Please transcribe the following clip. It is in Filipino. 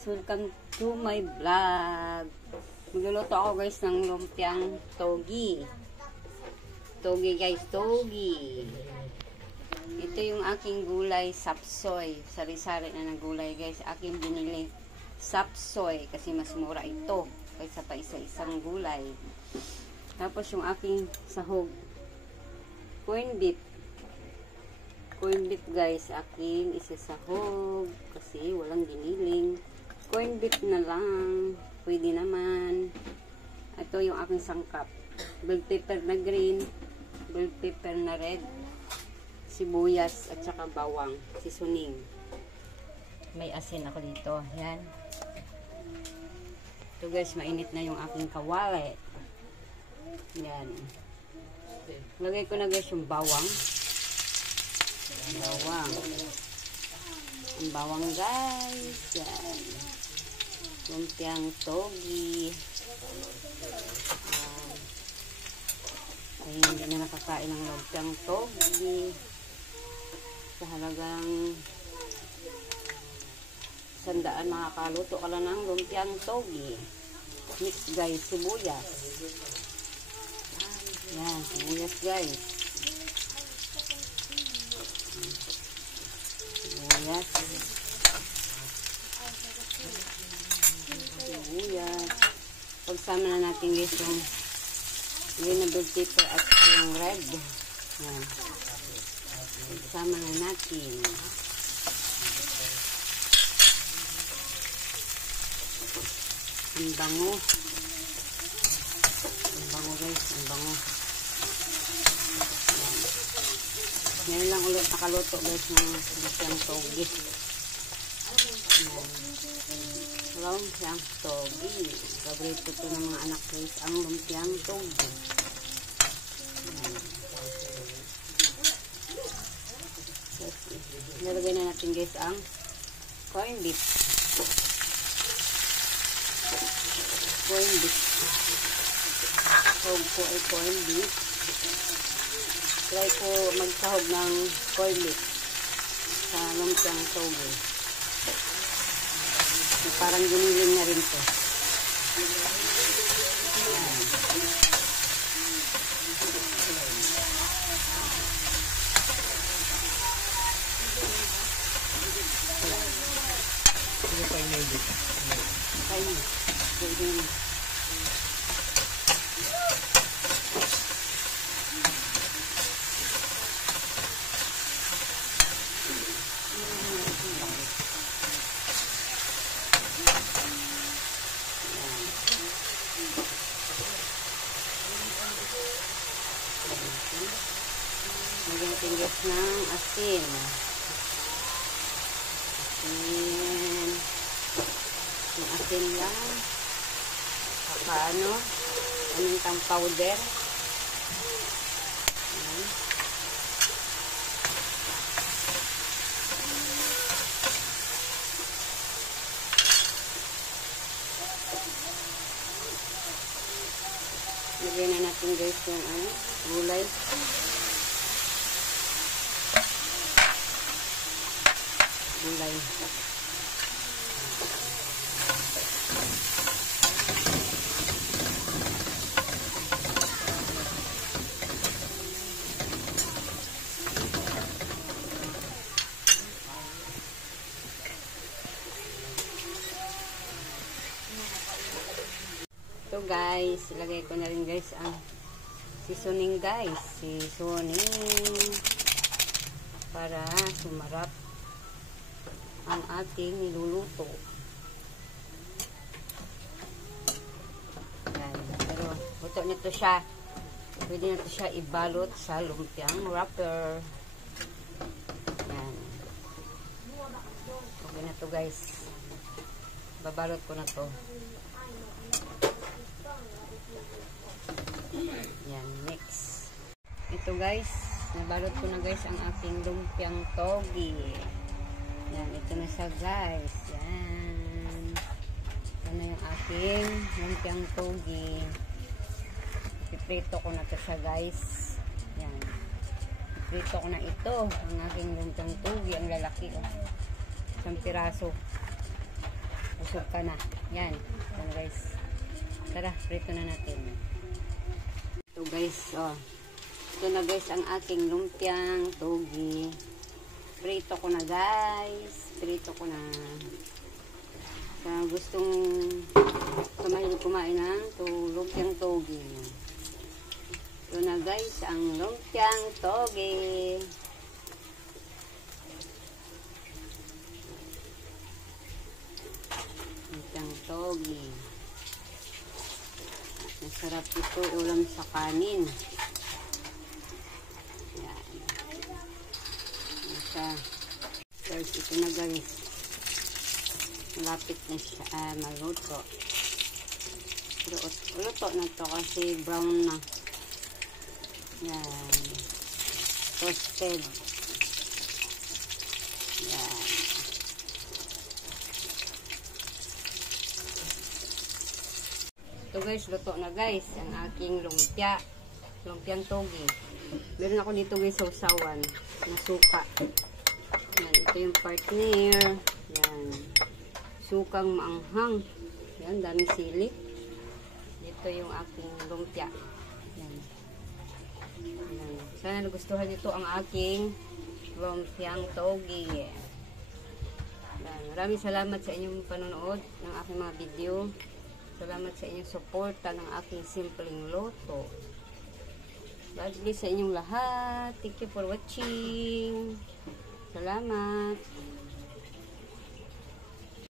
Welcome to my vlog. Magluluto ako guys ng lumpiang togi. Togi guys, togi. Ito yung aking gulay, sapsoy. Sari-sari na ng gulay guys. Aking binili sapsoy kasi mas mura ito kaysa pa isa-isang gulay. Tapos yung aking sahog, corn beef. Corn beef guys, akin isasahog kasi walang giniling. Corn beef na lang, pwede naman. Ito yung aking sangkap, bell pepper na green, bell pepper na red, sibuyas at saka bawang, seasoning. May asin ako dito, yan. Ito guys, mainit na yung aking kawali. Yan, lagay ko na guys yung bawang. Ang bawang guys, yan. Lumpiang togi. Ay hindi na nakakain ng lumpiang togi sa halagang 100 makakaluto ka lang ng lumpiang togi. Mix guys, sibuyas. Yan, sibuyas guys. Sibuyas. Pagsama na natin guys yung green na bell pepper at yung red. Yan. Pagsama na natin. Ang bango. Ang bango guys, ang bango. Yan. Ngayon lang ulit nakaluto guys ng lumpiang togi. Lumpiang togi. Paborito ito ng mga anak guys, ang lumpiang togi. Nalagay na natin guys ang corn beef. Corn beef. Sahog ko ay corn beef. Try ko magsahog ng corn beef sa lumpiang togi. Parang giniling na rin to. Ayan. Ano pa yung magic? Ayun. Ayun. Maging tingis ng asin. Asin. Yung asin lang. Saka ano? Pamintang powder. Ayan. Lagyan na natin guys yung gulay. Gulay. Ito guys, ilagay ko na rin guys ang seasoning guys. Seasoning para sumarap ang ating niluluto. Yan. Pero buto nito siya. Pwede na ito siya ibalot sa lumpiang wrapper. Yan. Okay na ito guys. Babalot ko na to. Yan. Mix. Ito guys. Nabalot ko na guys ang aking lumpiang togi. Yan, ito na siya guys. Yan. Ito na yung aking lumpiang togi. Piprito ko na to siya guys. Yan. Piprito ko na ito. Ang aking lumpiang togi. Ang lalaki. Oh. Isang piraso. busog ka na. Yan. Ito guys. Tara, prito na natin. Ito guys, oh. Ito na guys ang aking lumpiang togi. Prito ko na guys. Prito ko na. Sa gustong kumain ng lumpiang togi. Ito na guys ang lumpiang togi. Lumpiang togi. Masarap ito ulam sa kanin. Yan. Guys, ito na guys. Malapit na siya maluto. Pero luto na to kasi brown na. Yan. Toasted. Yan. Ito guys, luto na guys. Ang aking lumpia. Lumpiang togi. Meron ako dito guys sa usawan. Na suka. Yan. Ito yung partner. Yan. Sukang maanghang. Yan. Daming sili. Ito yung aking lumpia. Yan. Yan. Sana nagustuhan nito ang aking lumpiang togi. Yan. Maraming salamat sa inyong panonood ng aking mga video. Salamat sa inyong suporta ng aking simpleng loto. God bless sa inyong lahat. Thank you for watching. Salamat.